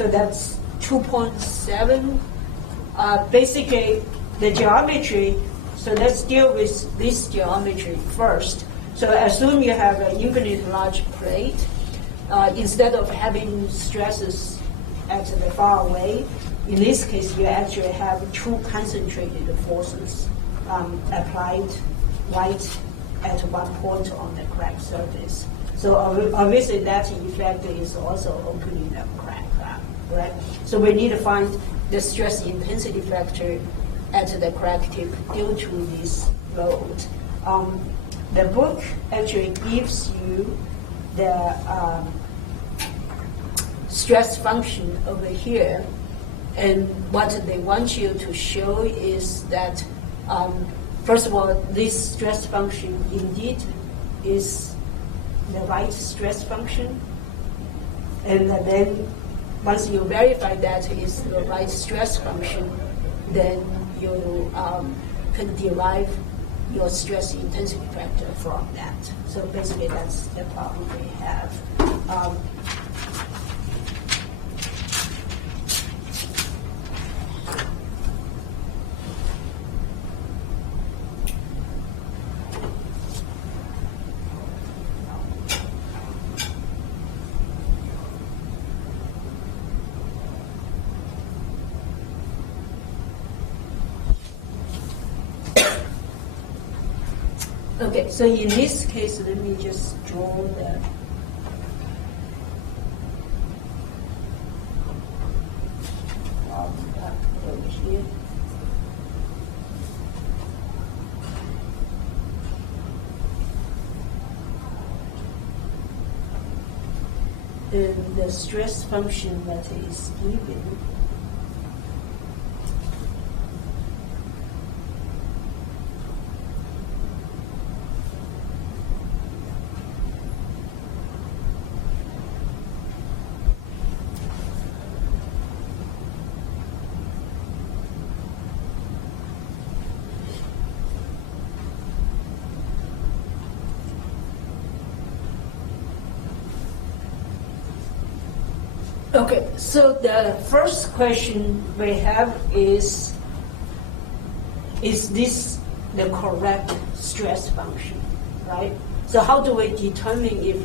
So that's 2.7. Basically, the geometry, so let's deal with this geometry first. So assume you have an infinite large plate. Instead of having stresses at the far away, in this case, you actually have two concentrated forces applied right at one point on the crack surface. So obviously that effect is also opening the crack, right? So we need to find the stress intensity factor at the crack tip due to this load. The book actually gives you the stress function over here, and what they want you to show is that, first of all, this stress function indeed is the right stress function, and then once you verify that is the right stress function, then you can derive your stress intensity factor from that. So basically that's the problem we have. Okay, so in this case, let me just draw the over here. And the stress function that is given . Okay, so the first question we have is this the correct stress function, right? So how do we determine if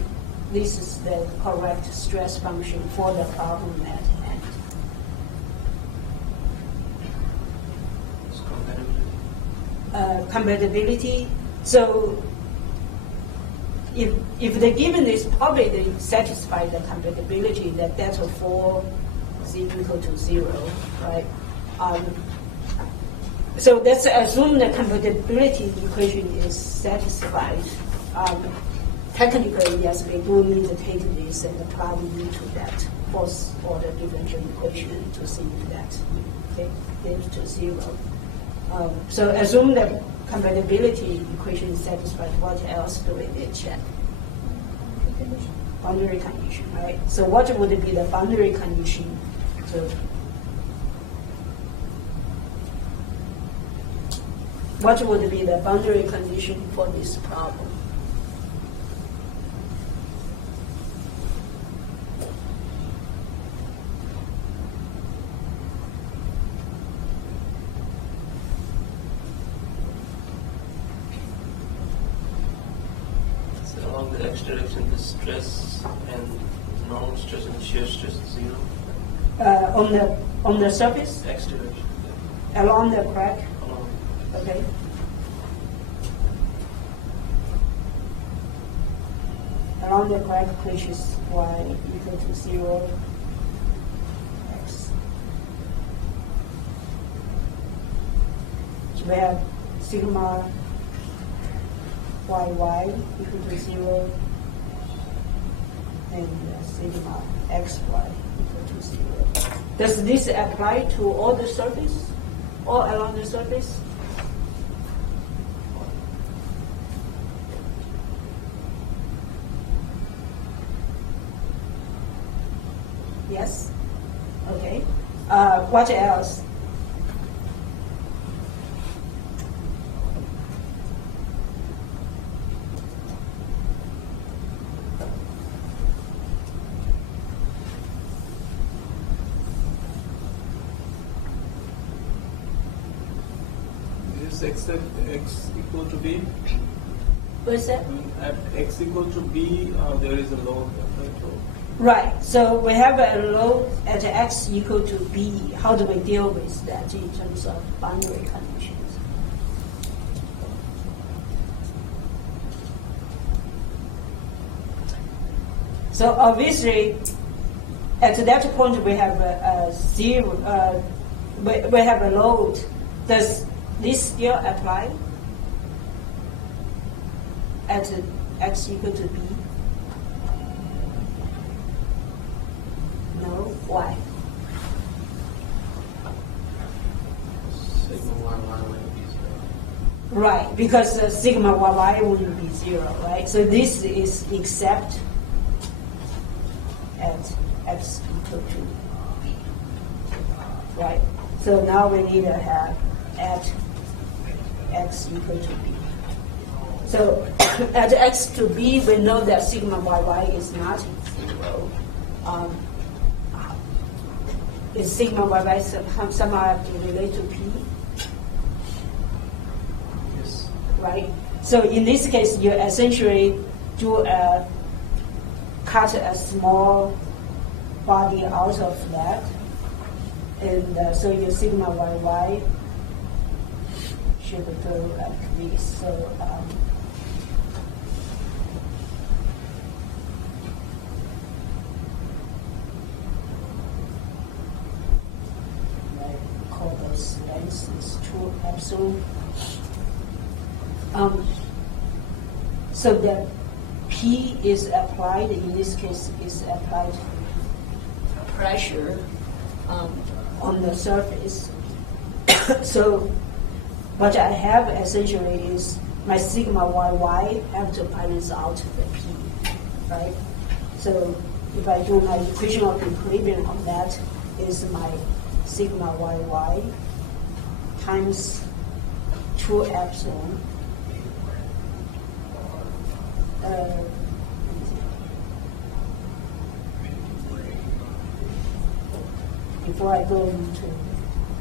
this is the correct stress function for the problem at hand? It's compatibility. Compatibility. So if the given is probably they satisfy the compatibility that delta 4 is equal to 0, right? So let's assume the compatibility equation is satisfied. Technically, yes, we do need to take this and plug into that first order differential equation to see if that gives to 0. So assume the compatibility equation is satisfied. What else do we need to check? Boundary condition, right? So what would be the boundary condition? So what would be the boundary condition for this problem? Along the x direction, the stress and normal stress and shear stress is 0. On the surface, X direction. along the crack. Along. Okay. Along the crack, which is y equal to 0, x. So we have sigma y equal to 0 and sigma xy equal to 0. Does this apply to all the surface, all along the surface? Yes? Okay. What else? except x equal to b. What's that? At x equal to b, there is a load. Right. So we have a load at x equal to b. How do we deal with that in terms of boundary conditions? So obviously, at that point we have a zero. We have a load. Does this still apply at x equal to b? No. Why? Sigma y would be 0. Right, because sigma yy wouldn't be 0, right? So this is except at x equal to b, right? So now we need to have at x equal to b. So at x to b, we know that sigma yy is not 0. Is sigma yy somehow related to p? Yes. Right? So in this case, you essentially cut a small body out of that, and so your sigma yy should go like this. So I call those lengths is 2 epsilon. So the P is applied, in this case is applied pressure on the surface. So what I have essentially is my sigma yy have to balance out the P, right? So if I do my equation of equilibrium on that, is my sigma yy times 2 epsilon before I go into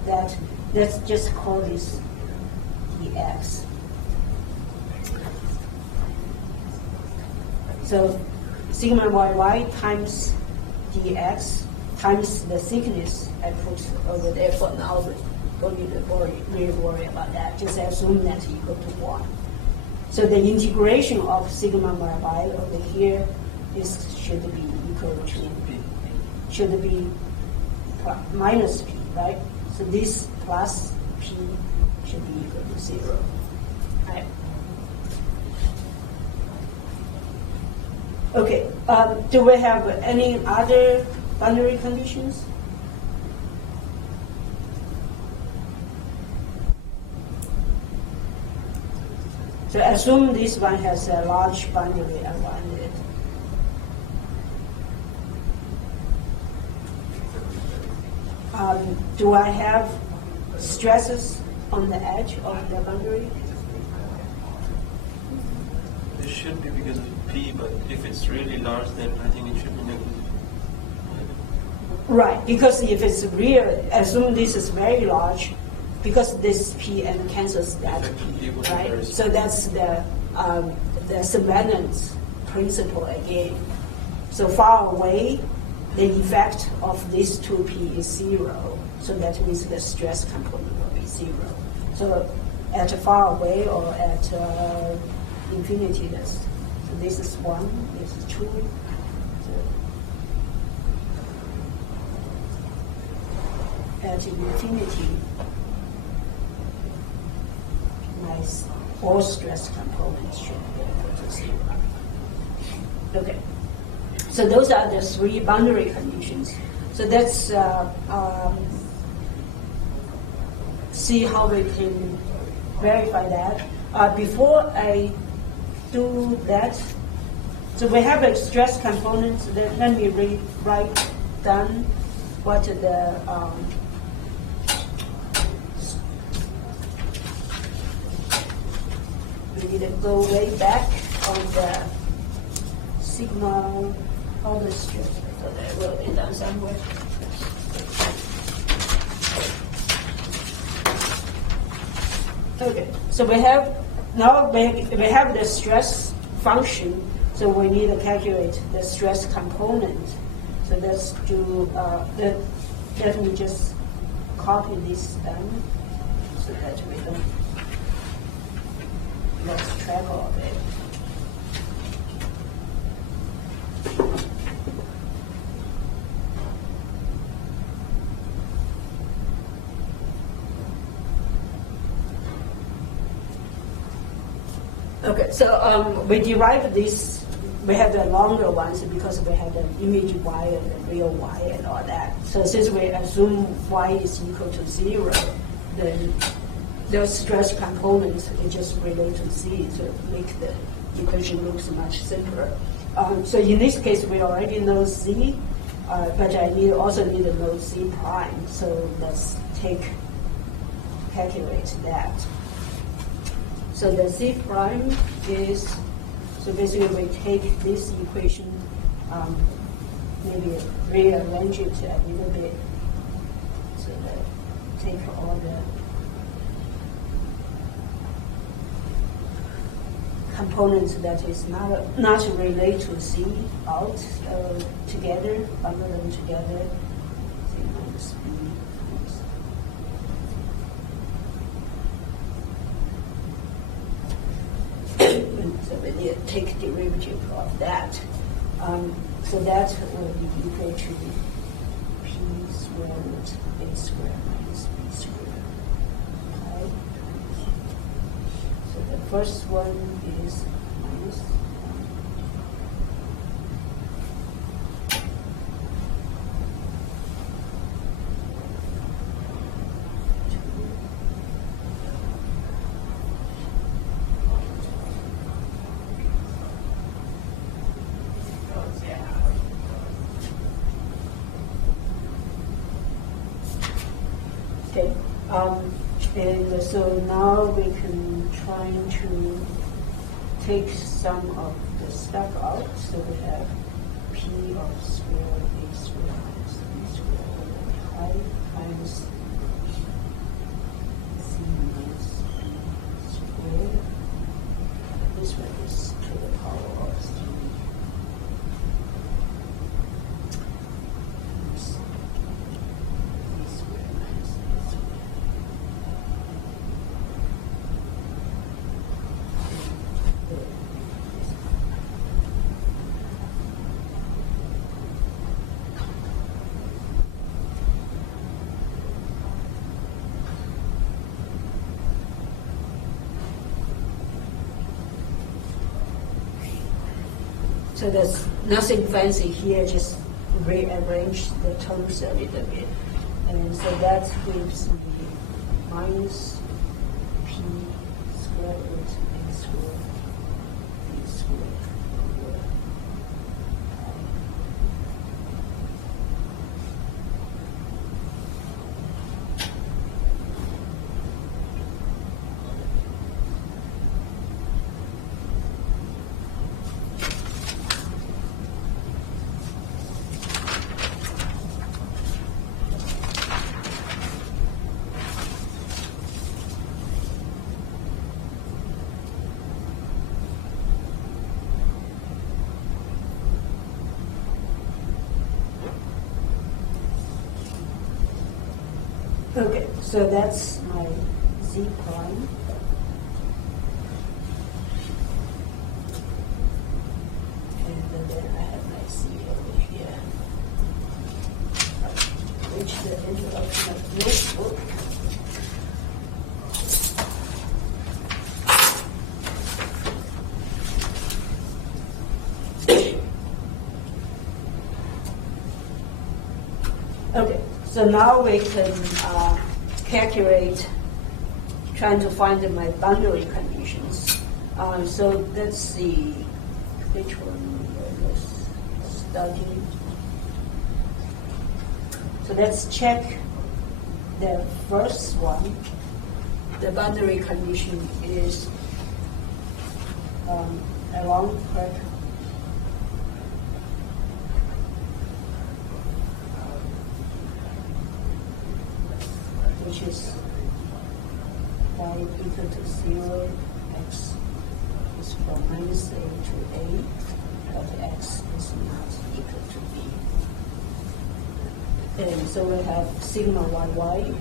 that, let's just call this dx. So sigma yy times dx times the thickness I put over there for now. Don't need to really worry about that. Just assume that's equal to 1. So the integration of sigma y over here should be equal to P. should be minus p, right? So this plus p should be equal to 0, right? Okay. Do we have any other boundary conditions? So assume this one has a large boundary around it. Do I have stresses on the edge of the boundary? It should be because of P, but if it's really large, then I think it should be negative. Right, because if it's real, assume this is very large, because this P and cancels that P, right? So that's the surveillance principle again. So far away, the effect of this 2P is 0. So that means the stress component will be 0. So at far away or at infinity, so this is 1, this is 2. So at infinity, my all stress components should be equal to 0. Okay. So those are the 3 boundary conditions. So let's see how we can verify that. Before I do that, so we have a stress component. Let me write down what the we need to go way back on the sigma. All the stress, so I wrote it down somewhere. Okay. So we have now we have the stress function. So we need to calculate the stress component. So let's do let me just copy this down so that we don't lose track of it. Okay, so we derived this. We have the longer ones because we have the image y and the real y and all that. So since we assume y is equal to 0, then the stress components we just relate to z to make the equation looks much simpler. So in this case, we already know z, but I also need to know z prime. So let's calculate that. So the z prime is, so basically we take this equation, maybe rearrange it a little bit, so that take all the components that is not related to z out together, bundle them together, z minus b. So we need to take derivative of that. So that will be equal to p square root a square minus b square. Okay. So the first one is minus 1. Okay, and so now we can try to take some of the stuff out. So we have p of square a square minus b square over pi times c minus b squared. This one is to the power of c. So there's nothing fancy here, just rearrange the terms a little bit. And so that gives me minus p square root a square b square over Okay, so that's my z prime. And then I have my c over here. Which the introduction of notebook. Okay, so now we can calculate, trying to find my boundary conditions. So let's see which one let's study. So let's check the first one. The boundary condition is along curve. Which is y y equal to 0, x is from minus a to a, but x is not equal to b. And so we have sigma yy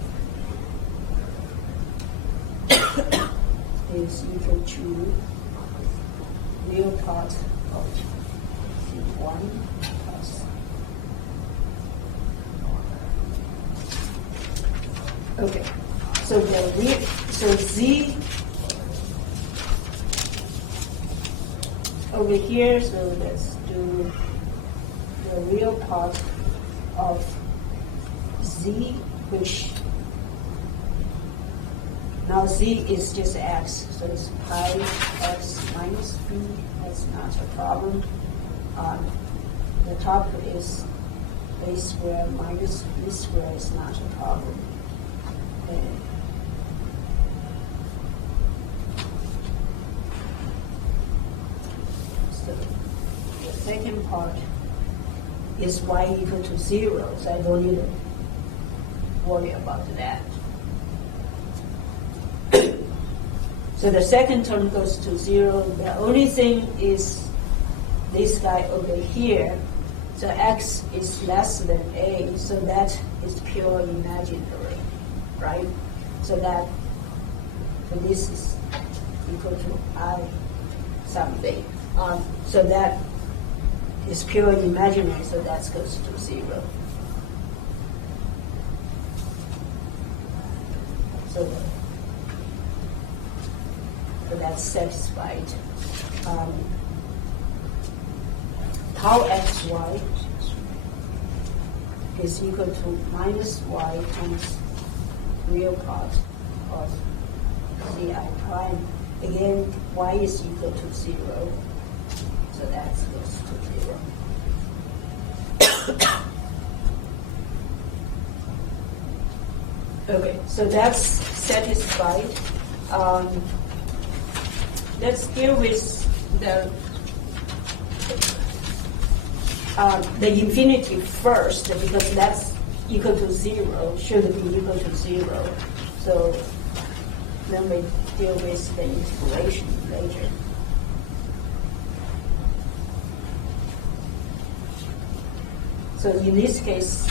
is equal to real part of C1 plus. Okay, so so Z over here, so let's do the real part of Z, which now Z is just x, so it's pi x minus b. That's not a problem. The top is a squared minus b squared is not a problem. So the second part is y equal to 0, so I don't need to worry about that. So the second term goes to 0. The only thing is this guy over here. So x is less than a, so that is pure imaginary, right? So that, so this is equal to I something. So that is pure imaginary, so that goes to 0. So that's satisfied. Tau xy is equal to minus y times real part of zi prime. Again, y is equal to 0, so that goes to 0. Okay, so that's satisfied. Let's deal with the infinity first, because that's equal to 0, should be equal to 0. So then we deal with the integration later. So in this case,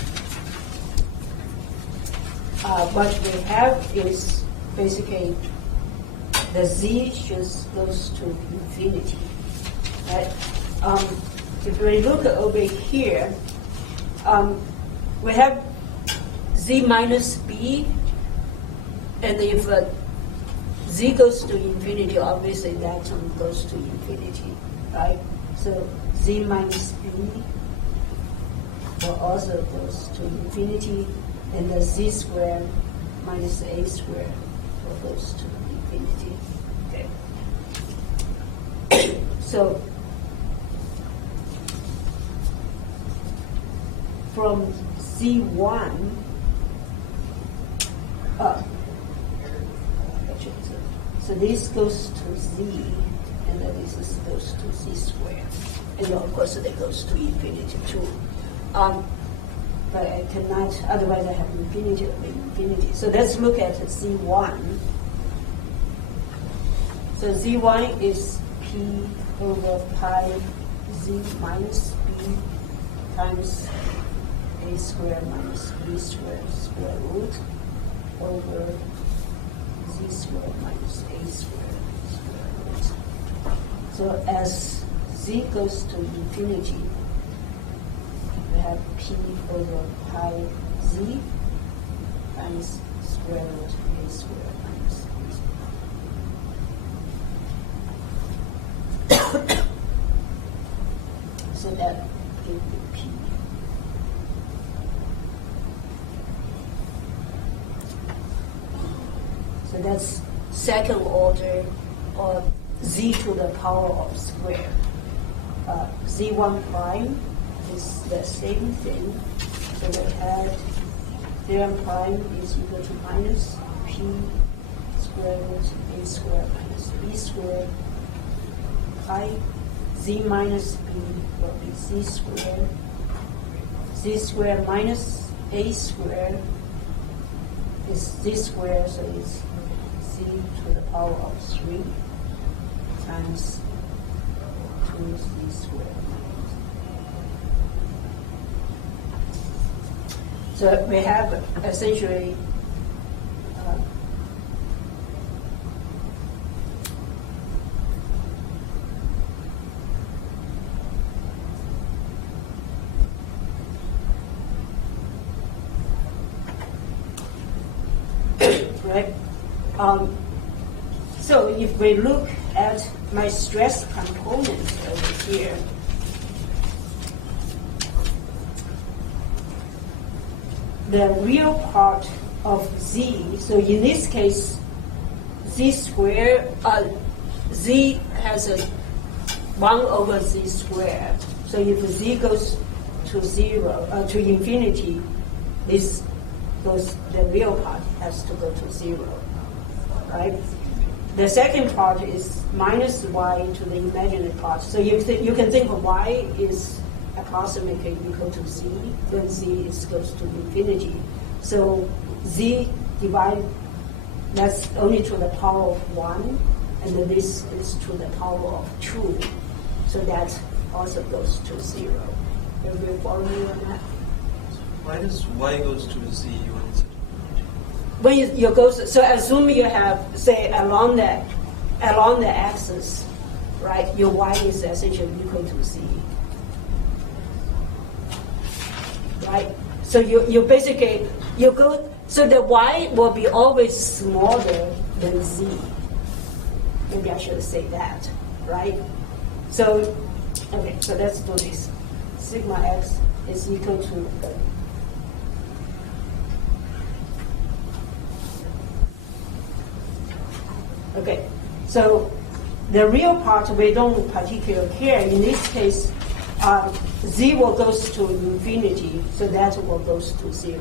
what we have is basically the z just goes to infinity, right? If we look over here, we have z minus b, and if z goes to infinity, obviously that term goes to infinity, right? So z minus b also goes to infinity, and the z squared minus a squared goes to infinity. Okay. So from Z1, so this goes to Z, and then this goes to Z squared. And of course, it goes to infinity too. But I cannot, otherwise I have infinity over infinity. So let's look at Z1. So Z1 is P over pi Z minus B times A squared minus B squared square root over Z squared minus A squared square root. So as Z goes to infinity, we have P over pi Z times square root A squared minus B squared. So that gives you P. So that's second order, or Z to the power of square. Z1 prime is the same thing. So we had Z1 prime is equal to minus P square root A squared minus B squared pi. Z minus B will be Z squared. Z squared minus A squared is Z squared, so it's Z to the power of 3 times 2z squared. So we have essentially right? So if we look at my stress component over here, the real part of z, so in this case, z squared, z has a 1 over z squared. So if z goes to 0, to infinity, this goes, the real part has to go to 0, right? The second part is minus y to the imaginary part. So you can think of y is approximately equal to z when z goes to infinity. So z divided, that's only to the power of 1, and then this is to the power of 2. So that also goes to 0. Are you following me on that? Why does y goes to z when it's When you go, so assume you have, say, along the axis, right? Your y is essentially equal to z, right? So you basically you go. So the y will be always smaller than z. Maybe I should say that, right? So okay, so let's do this. Sigma x is equal to okay, so the real part we don't particularly care. In this case, z will goes to infinity, so that will goes to 0.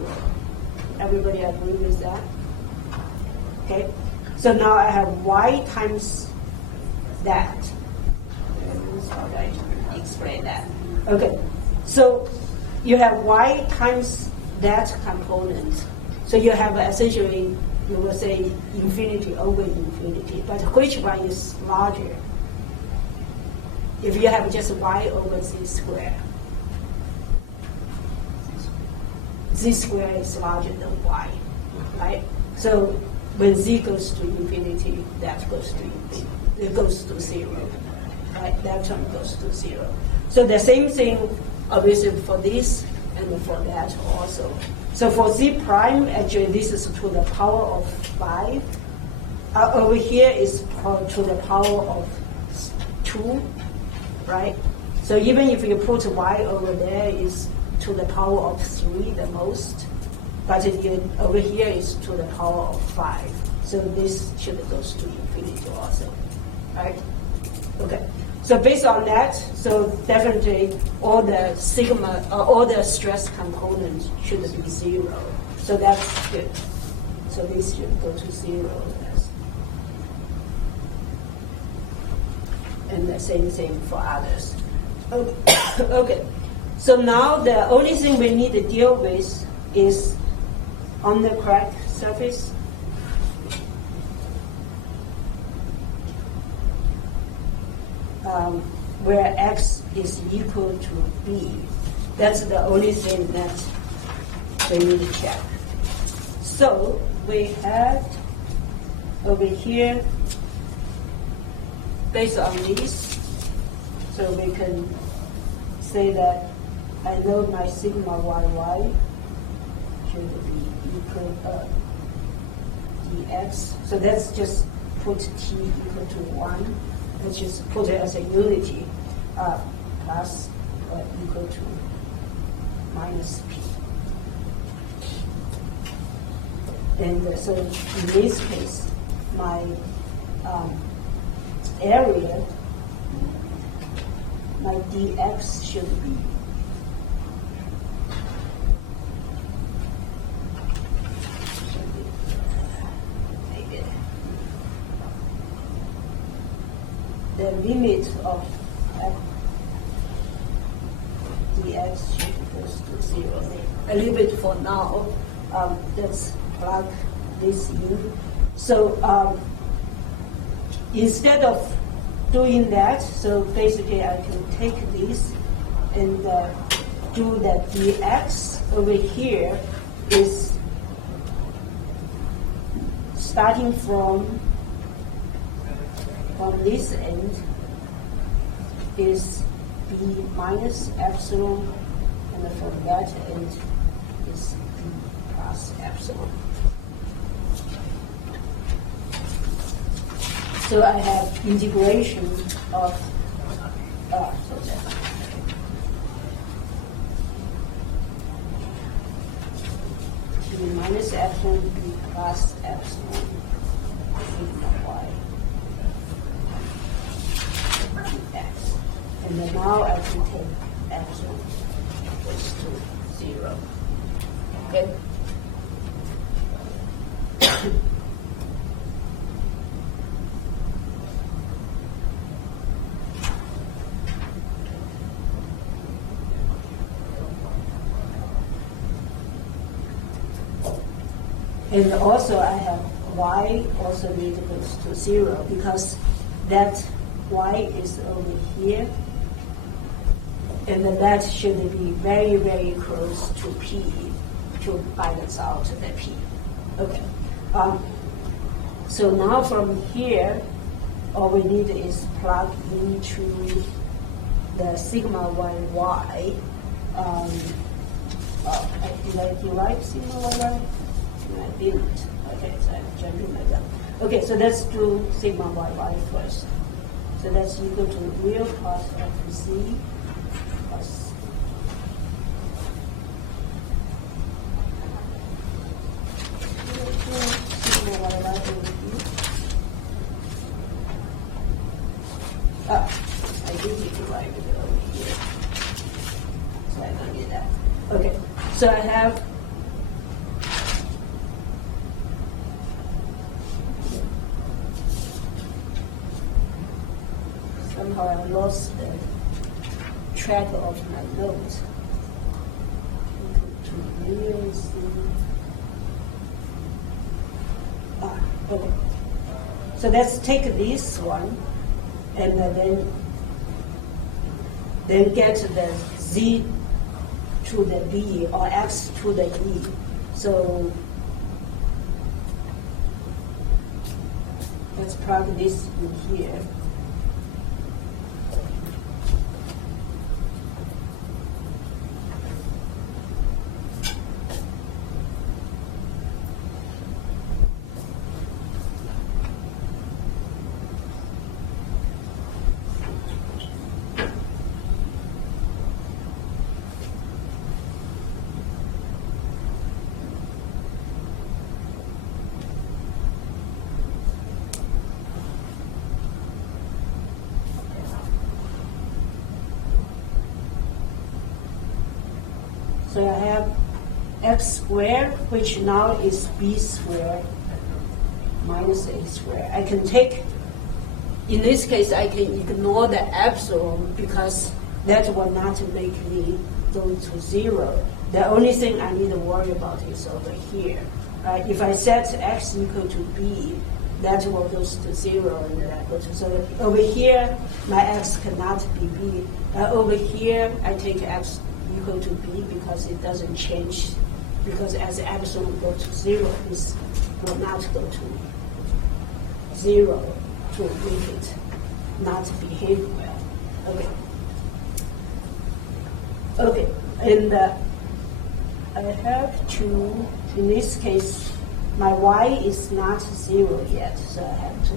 Everybody agree with that? Okay, so now I have y times that. How do I explain that? Okay, so you have y times that component. So you have essentially, you will say infinity over infinity, but which one is larger? If you have just y over z squared, z squared is larger than y, right? So when z goes to infinity, that goes to infinity. It goes to 0, right? That term goes to 0. So the same thing, obviously, for this and for that also. So for z prime, actually, this is to the power of 5. Over here is to the power of 2, right? So even if you put y over there, is to the power of 3 the most. But over here is to the power of 5. So this should goes to infinity also, right? Okay. So based on that, so definitely all the sigma, all the stress components should be 0. So that's good. So this should go to 0. And the same thing for others. Okay. Okay. So now the only thing we need to deal with is on the crack surface. Where x is equal to b. That's the only thing that we need to check. So we have over here, based on this, so we can say that I know my sigma yy should be equal dx. So let's just put t equal to 1. Let's just put it as a unity, plus equal to minus p. And so in this case, my area, my dx should be the limit of dx equals to 0. A little bit for now. Let's plug this in. So instead of doing that, so basically I can take this and do that dx over here is starting from this end is b minus epsilon, and from that end is b plus epsilon. So I have integration of so that b minus epsilon, b plus epsilon, sigma y, dx. And then now I can take epsilon equals to 0. Okay? And also I have y also need goes to 0 because that y is over here, and then that should be very, very close to p to balance out the p. Okay. So now from here, all we need is plug into the sigma yy. Did I derive sigma yy? I didn't. Okay, so I'm jumping like that. Okay, so let's do sigma yy first. So that's equal to real part of z plus sigma yy over here. I did derive it over here. So I don't need that. Okay, so I have somehow I lost the track of my notes. Okay. So let's take this one and then get the z to the b or x to the e. So let's plug this in here. So I have x squared, which now is b squared minus a squared. I can take, in this case, I can ignore the epsilon because that will not make me go to 0. The only thing I need to worry about is over here. If I set x equal to b, that will go to 0 and that go to, so over here, my x cannot be b. Over here, I take x equal to b because it doesn't change, because as epsilon goes to 0, this will not go to 0 to make it not behave well. Okay. Okay, and I have to, in this case, my y is not 0 yet, so I have to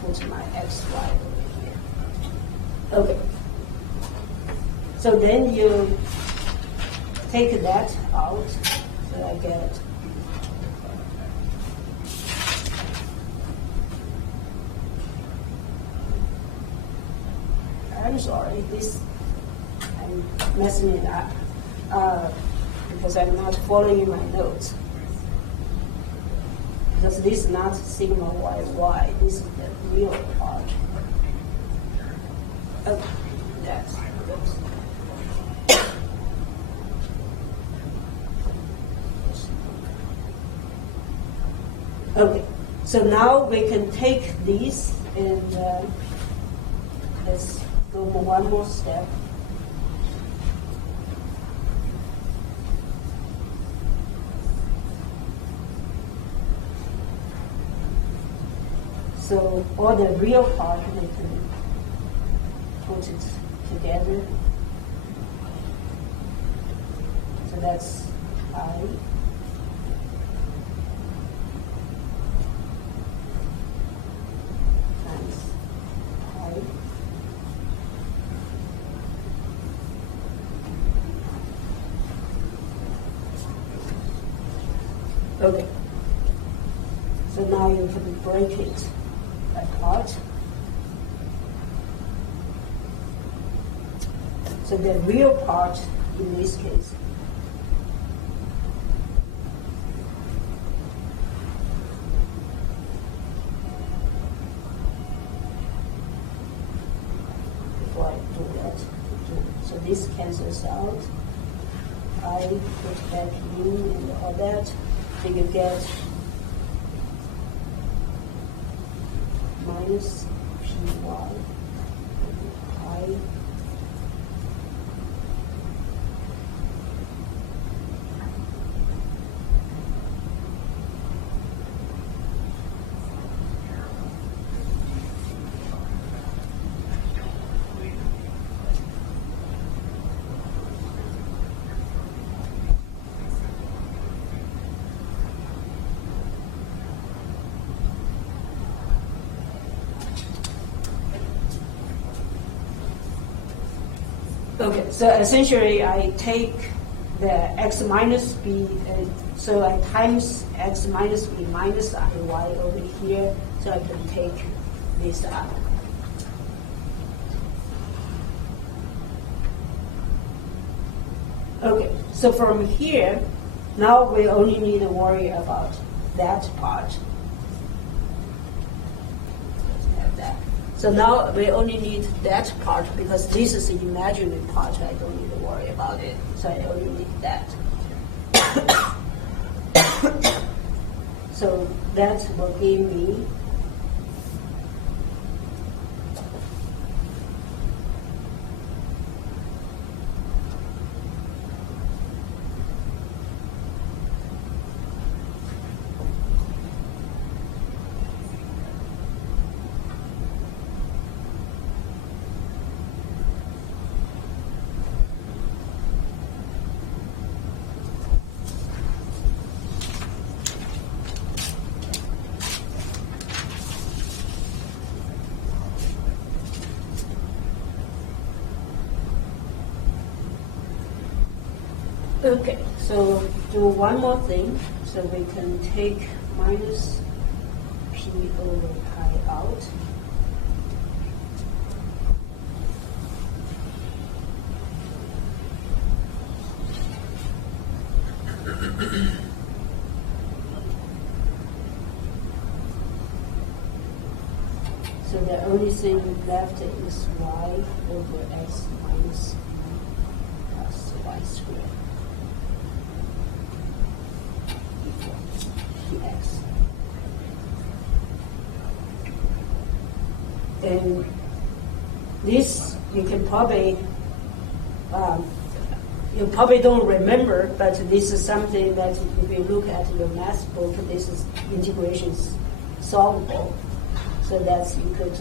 put my xy over here. Okay. So then you take that out, so I get I'm sorry, I'm messing it up because I'm not following my notes. Because this is not sigma yy, this is the real part. Okay, that's okay, so now we can take these And let's go one more step. So all the real part we can put it together. So that's I. Times I. Okay. So now you can break it apart. So the real part in this case before I do that, so this cancels out. I put back in and all that, so you get minus py I Okay, so essentially I take the x minus b, so I times x minus b minus iy over here, so I can take this out. Okay, so from here, now we only need to worry about that part. So now we only need that part because this is the imaginary part. I don't need to worry about it. So I only need that. So that will give me okay, so do one more thing. So we can take minus p over pi out. So the only thing left is y over x minus plus y squared. Px. And this you can probably you probably don't remember, but this is something that if you look at your math book, this is integration is solvable. So that's you could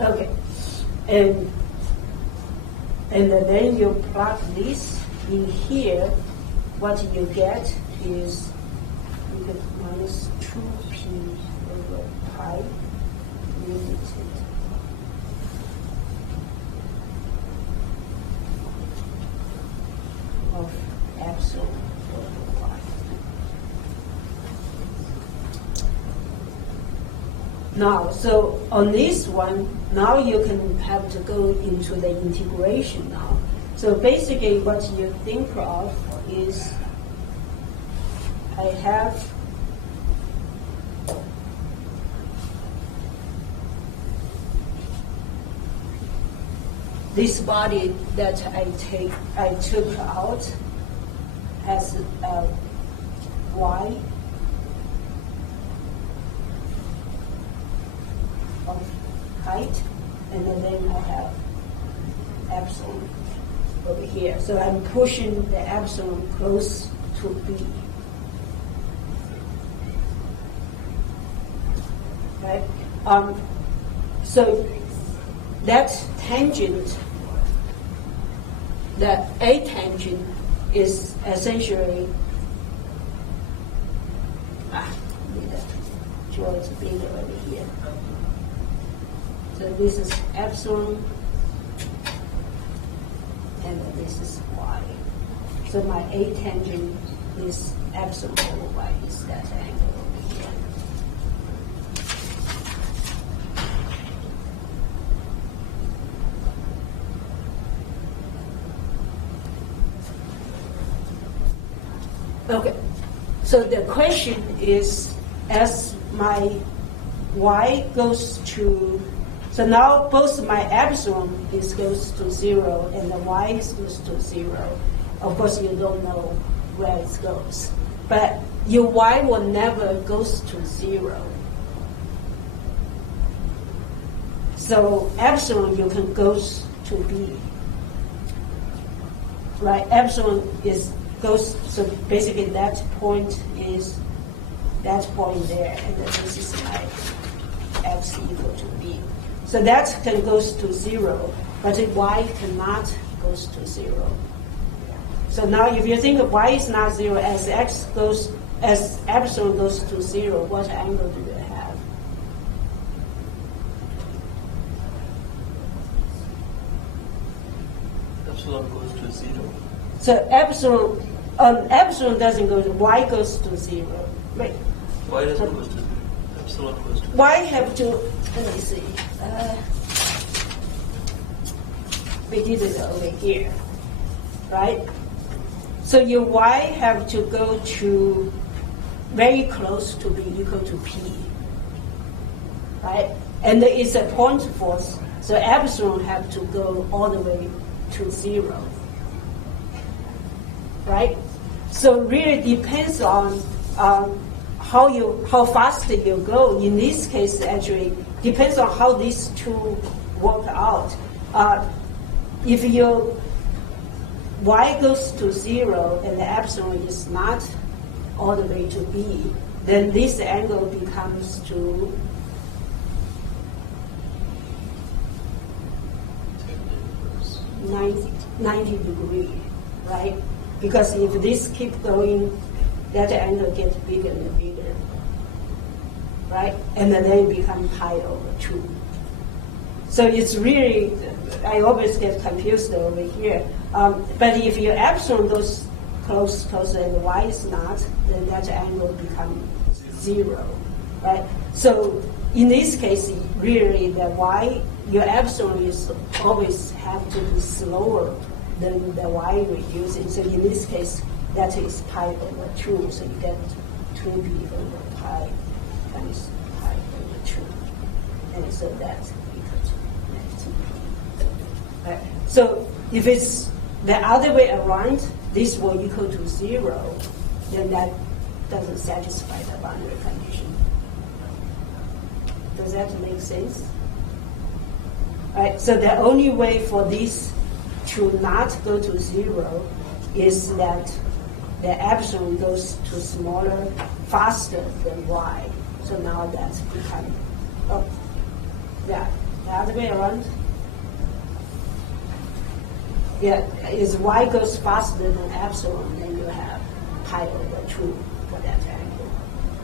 okay, and then you plug this in here. What you get is you get minus 2p over pi limited of epsilon over y. Now, so on this one, now you can have to go into the integration now. So basically what you think of is I have this body that I took out has y of height, and then I have epsilon over here. So I'm pushing the epsilon close to B. Right? So that tangent, that A tangent is essentially, draw it bigger over here. So this is epsilon, and this is y. So my A tangent is epsilon over y, is that angle over here. Okay, so the question is, as my y goes to, so now both my epsilon goes to 0 and the y goes to 0. Of course, you don't know where it goes, but your y will never goes to 0. So epsilon you can goes to B, right? Epsilon goes, so basically that point is that point there, and then this is my x equal to B. So that can goes to 0, but y cannot goes to 0. So now if you think of y is not 0, as epsilon goes to 0, what angle do you have? Epsilon goes to 0. So epsilon doesn't go to, y goes to 0. Right. Y doesn't go to 0. Epsilon goes to 0. Y have to, let me see. We did it over here, right? So your y have to go to very close to be equal to P, right? And it's a point force, so epsilon have to go all the way to 0, right? So really depends on how fast you go. In this case, actually depends on how these two work out. If your y goes to 0 and the epsilon is not all the way to B, then this angle becomes to 90 degree, right? Because if this keep going, that angle gets bigger and bigger, right? And then it becomes pi over 2. So it's really, I always get confused over here. But if your epsilon goes closer and y is not, then that angle becomes 0, right? So in this case, really the y, your epsilon is always have to be slower than the y we're using. So in this case, that is pi over 2. So you get 2b over pi times pi over 2. And so that's equal to -2p. Right. So if it's the other way around, this will equal to 0, then that doesn't satisfy the boundary condition. Does that make sense? Right. So the only way for this to not go to 0 is that the epsilon goes to smaller, faster than y. So now that's become, the other way around. Yeah, is y goes faster than epsilon, then you have pi over 2 for that angle.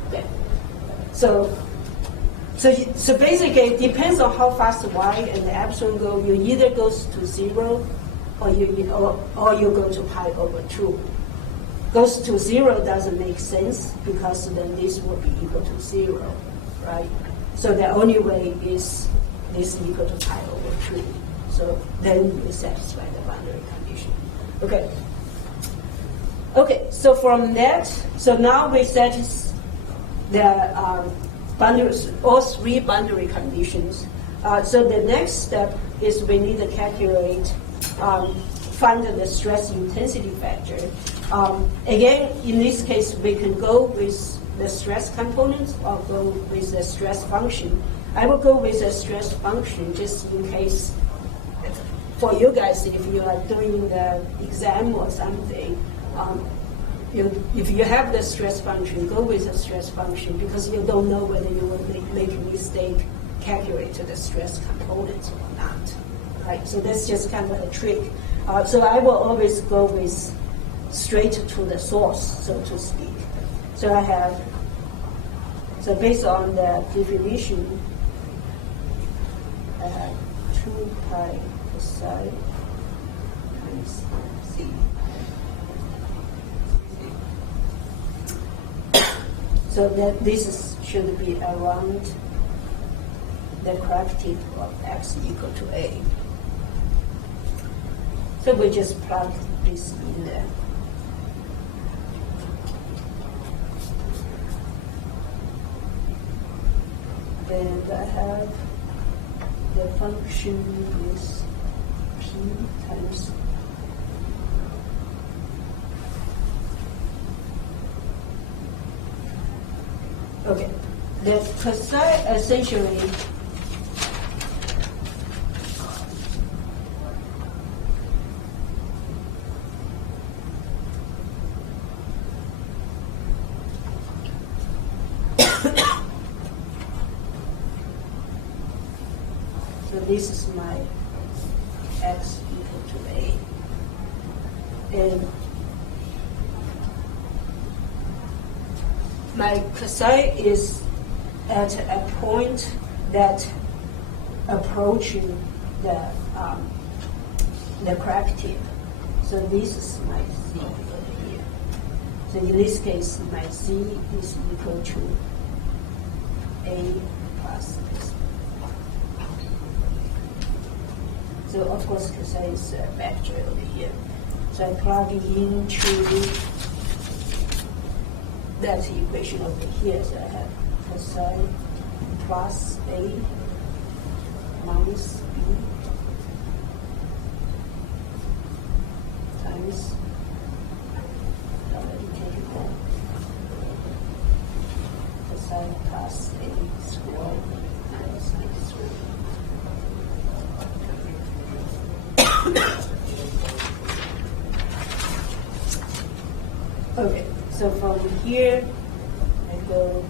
Okay. So basically, it depends on how fast y and the epsilon go. You either goes to 0, or you go to pi over 2. Goes to 0 doesn't make sense because then this will be equal to 0, right? So the only way is this equal to pi over 2. So then you satisfy the boundary condition. Okay. Okay. So from that, so now we satisfy the boundaries, all three boundary conditions. So the next step is we need to calculate, find the stress intensity factor. Again, in this case, we can go with the stress components or go with the stress function. I will go with the stress function just in case for you guys, if you are doing the exam or something, if you have the stress function, go with the stress function because you don't know whether you will make a mistake calculating the stress components or not. Right? So that's just kind of a trick. So I will always go with straight to the source, so to speak. So I have, so based on the definition, I have 2 pi psi times c. So that this should be around the crack tip of x equal to a. So we just plug this in there. Then I have the function is p times okay. The psi essentially so this is my x equal to a. And my psi is at a point that approaching the crack tip. So this is my z over here. So in this case, my z is equal to a plus this. So of course, psi is a vector over here. So I plug into that equation over here. So I have psi plus a minus b times already taken that psi plus a squared minus a squared. Okay, so from here I go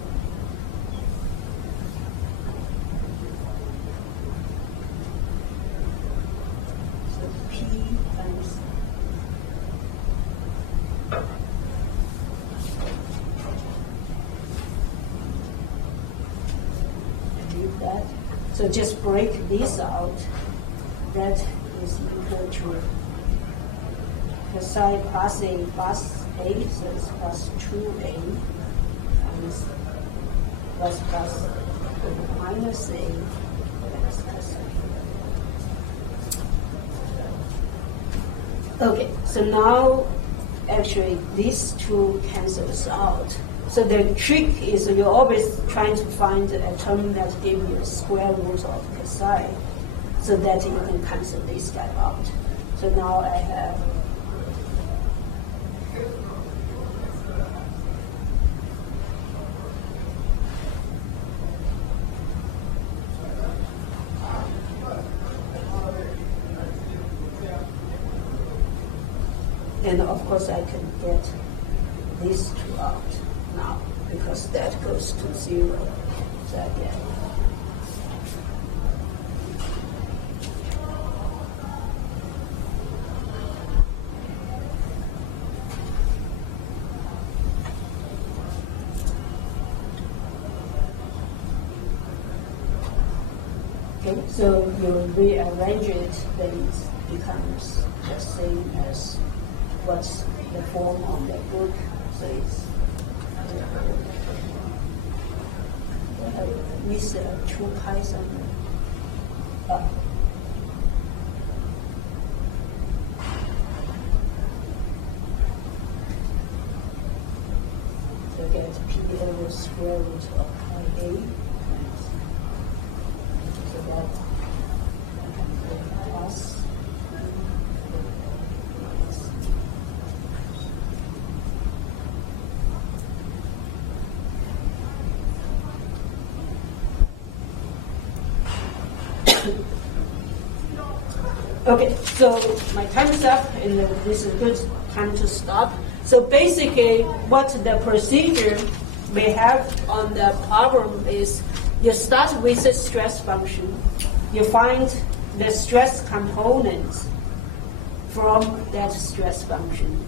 so p times leave that. So just break this out. That is equal to psi plus a plus a, so it's plus 2a times plus minus a plus plus a. Okay, so now actually these two cancels out. So the trick is you're always trying to find a term that gives you the square root of psi so that you can cancel this guy out. So now I have and of course I can get these two out now because that goes to 0. So I get okay, so you rearrange it, then it becomes the same as what's the form on the book. So it's with 2 pi somewhere. So get p over square root of pi a. So that Okay, so my time is up, and this is a good time to stop. So basically, what the procedure we have on the problem is you start with the stress function. You find the stress components from that stress function.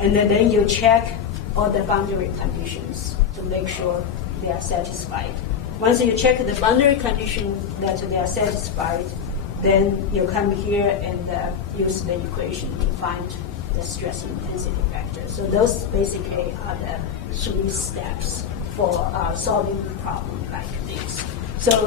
And then you check all the boundary conditions to make sure they are satisfied. Once you check the boundary condition that they are satisfied, then you come here and use the equation to find the stress intensity factor. So those basically are the 3 steps for solving a problem like this. So